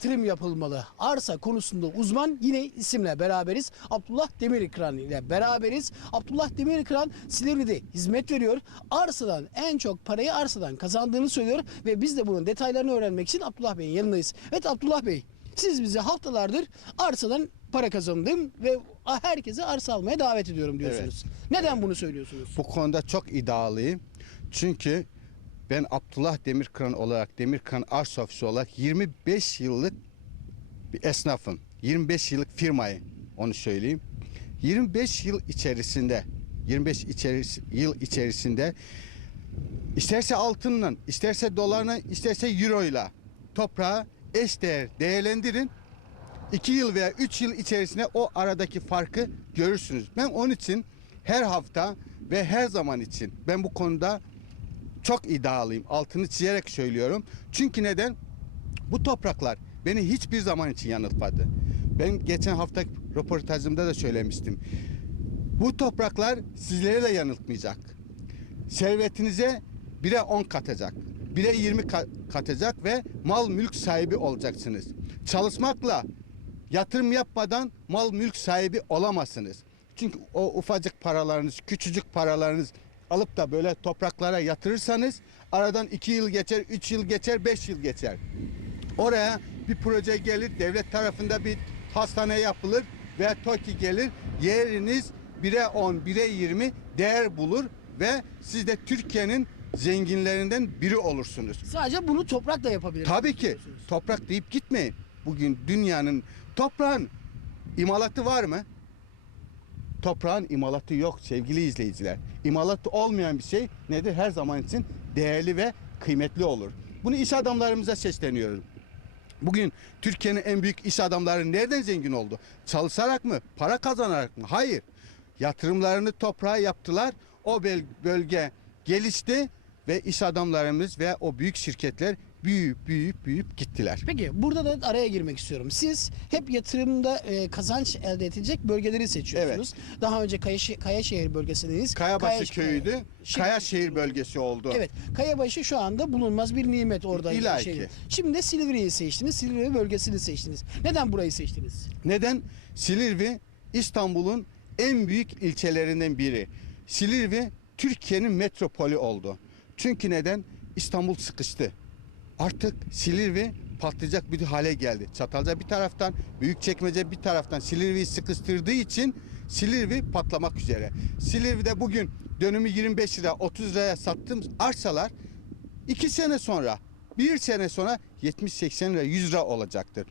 yatırım yapılmalı. Arsa konusunda uzman yine isimle beraberiz. Abdullah Demirkıran ile beraberiz. Abdullah Demirkıran Silivri'de hizmet veriyor. Arsadan en çok parayı arsadan kazandığını söylüyor ve biz de bunun detaylarını öğrenmek için Abdullah Bey'in yanındayız. Evet Abdullah Bey siz bize haftalardır arsadan para kazandım ve herkese arsa almaya davet ediyorum diyorsunuz. Neden bunu söylüyorsunuz? Bu konuda çok iddialıyım. Çünkü ben Abdullah Demirkıran olarak Demirkıran Arsa Ofisi olarak 25 yıllık bir esnafım. 25 yıllık firmayı onu söyleyeyim. 25 yıl içerisinde 25 içeris- yıl içerisinde isterse altınla, isterse dolarla, isterse euroyla toprağı eş değer değerlendirin. 2 yıl veya 3 yıl içerisinde o aradaki farkı görürsünüz. Ben onun için her hafta ve her zaman için ben bu konuda çok iddialıyım. Altını çizerek söylüyorum. Çünkü neden? Bu topraklar beni hiçbir zaman için yanıltmadı. Ben geçen hafta röportajımda da söylemiştim. Bu topraklar sizleri de yanıltmayacak. Servetinize bire 10 katacak. Bire 20 ka- katacak ve mal mülk sahibi olacaksınız. Çalışmakla yatırım yapmadan mal mülk sahibi olamazsınız. Çünkü o ufacık paralarınız, küçücük paralarınız alıp da böyle topraklara yatırırsanız aradan 2 yıl geçer, 3 yıl geçer, 5 yıl geçer. Oraya bir proje gelir, devlet tarafında bir hastane yapılır veya TOKİ gelir. Yeriniz 1'e 10, 1'e 20 değer bulur ve siz de Türkiye'nin zenginlerinden biri olursunuz. Sadece bunu toprakla yapabiliriz. Tabii ki toprak deyip gitmeyin. Bugün dünyanın toprağın imalatı var mı? Toprağın imalatı yok sevgili izleyiciler. İmalatı olmayan bir şey nedir? Her zaman için değerli ve kıymetli olur. Bunu iş adamlarımıza sesleniyorum. Bugün Türkiye'nin en büyük iş adamları nereden zengin oldu? Çalışarak mı? Para kazanarak mı? Hayır. Yatırımlarını toprağa yaptılar. O bölge gelişti ve iş adamlarımız ve o büyük şirketler büyüyüp büyüyüp büyüyüp gittiler. Peki burada da araya girmek istiyorum. Siz hep yatırımda e, kazanç elde edilecek bölgeleri seçiyorsunuz. Daha önce Kayaşehir, Kayaşehir bölgesindeyiz. Kayabaşı Kayaş- köyüydü. Şimdi- Kayaşehir bölgesi oldu. Evet. Kayabaşı şu anda bulunmaz bir nimet orada. İlla şey. ki. Şimdi de Silivri'yi seçtiniz. Silivri bölgesini seçtiniz. Neden burayı seçtiniz? Neden? Silivri İstanbul'un en büyük ilçelerinden biri. Silivri Türkiye'nin metropolü oldu. Çünkü neden? İstanbul sıkıştı. Artık Silivri patlayacak bir hale geldi. Çatalca bir taraftan, Büyükçekmece bir taraftan Silivri'yi sıkıştırdığı için Silivri patlamak üzere. Silivri'de bugün dönümü 25 lira, 30 liraya sattığımız arsalar 2 sene sonra, bir sene sonra 70-80 lira, 100 lira olacaktır.